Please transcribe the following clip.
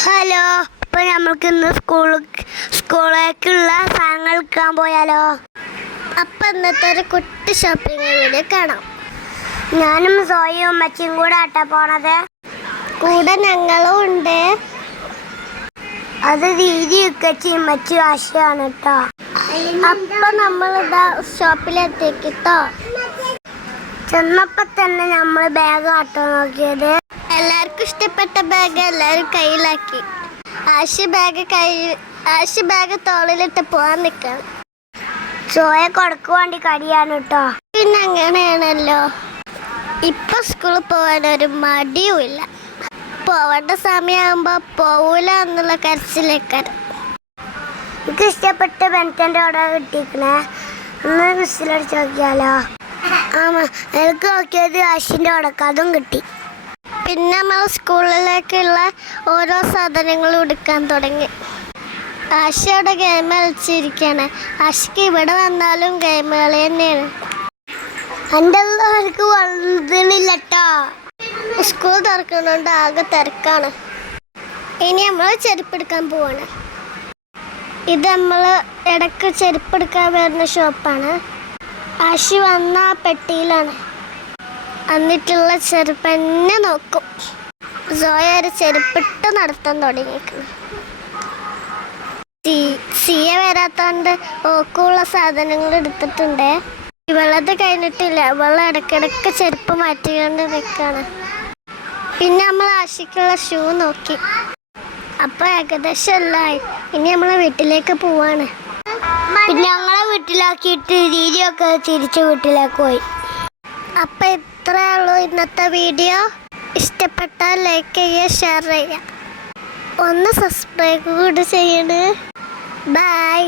Hello, ഇപ്പൊ നമ്മൾക്ക് ഇന്ന് സ്കൂളിലേക്കുള്ള സാധനങ്ങൾ എടുക്കാൻ പോയാലോ? അപ്പൊ ഇന്നത്തെ ഒരു കുട്ടി ഷോപ്പിംഗ് വീഡിയോ കാണാം. ഞാനും സോയും അമ്മച്ചിയും കൂടെ ആട്ടാ പോണത്. കൂടെ ഞങ്ങളും ഉണ്ട്. അത് രീതി ഉക്കച്ചി മച്ചു ആശയാണ് കേട്ടോ. അപ്പൊ നമ്മളിതാ ഷോപ്പിലെത്തിട്ടോ. ചെന്നപ്പോ തന്നെ നമ്മൾ ബാഗ് ആട്ടോ നോക്കിയത്. എല്ലാവർക്കും ഇഷ്ടപ്പെട്ട ബാഗ് എല്ലാവരും കയ്യിലാക്കി. ആശി ബാഗ് തോളിലിട്ട് പോവാൻ നിൽക്കണം. സോയ കൊടുക്കു വേണ്ടി കടിയാണ് കേട്ടോ. പിന്നെ അങ്ങനെയാണല്ലോ, ഇപ്പൊ സ്കൂളിൽ പോകാനൊരു മടിയുമില്ല. പോവേണ്ട സമയമാകുമ്പോ പോവൂല എന്നുള്ള കരച്ചിലേക്കാണ്. എനിക്ക് ഇഷ്ടപ്പെട്ട ബെൻറ്റൻ്റെ അവിടെ കിട്ടിയിരിക്കണേ. ഒന്ന് മിസ്സിലടിച്ച് നോക്കിയാലോ? എനിക്ക് നോക്കിയത് ആശിൻ്റെ അവിടേക്ക് അതും കിട്ടി. പിന്നെ നമ്മൾ സ്കൂളിലേക്കുള്ള ഓരോ സാധനങ്ങളും എടുക്കാൻ തുടങ്ങി. ആശയുടെ ഗെയിം കളിച്ചിരിക്കുകയാണ്. ആശയ്ക്ക് ഇവിടെ വന്നാലും ഗെയിം കളി തന്നെയാണ്. എൻ്റെ എനിക്ക് വന്നില്ല കേട്ടോ. സ്കൂൾ തുറക്കുന്നതുകൊണ്ട് ആകെ തിരക്കാണ്. ഇനി നമ്മൾ ചെരുപ്പെടുക്കാൻ പോവാണ്. ഇത് നമ്മൾ ഇടയ്ക്ക് ചെരുപ്പെടുക്കാൻ വരുന്ന ഷോപ്പാണ്. ആശി വന്ന ആ പെട്ടിയിലാണ് എന്നിട്ടുള്ള ചെരുപ്പ് തന്നെ നോക്കും. സോയ ഒരു ചെരുപ്പിട്ട് നടത്താൻ തുടങ്ങിയിരിക്കുന്നു. സിയ വരാത്തോണ്ട് ഓക്കുള്ള സാധനങ്ങൾ എടുത്തിട്ടുണ്ട്. ഇവളത് കഴിഞ്ഞിട്ടില്ല. ഇവള് ഇടയ്ക്കിടയ്ക്ക് ചെരുപ്പ് മാറ്റിക്കൊണ്ട് നിൽക്കുകയാണ്. പിന്നെ നമ്മൾ ആശയ്ക്കുള്ള ഷൂ നോക്കി. അപ്പോൾ ഏകദേശം എല്ലായി. ഇനി നമ്മൾ വീട്ടിലേക്ക് പോവാണ്. പിന്നെ ഞങ്ങളെ വീട്ടിലാക്കിയിട്ട് രീതിയൊക്കെ തിരിച്ച് വീട്ടിലേക്ക് പോയി. അപ്പം ഇത്രയേ ഉള്ളൂ ഇന്നത്തെ വീഡിയോ. ഇഷ്ടപ്പെട്ടാൽ ലൈക്ക് ചെയ്യുക, ഷെയർ ചെയ്യുക, ഒന്ന് സബ്സ്ക്രൈബ് കൂടി ചെയ്യണേ. ബൈ.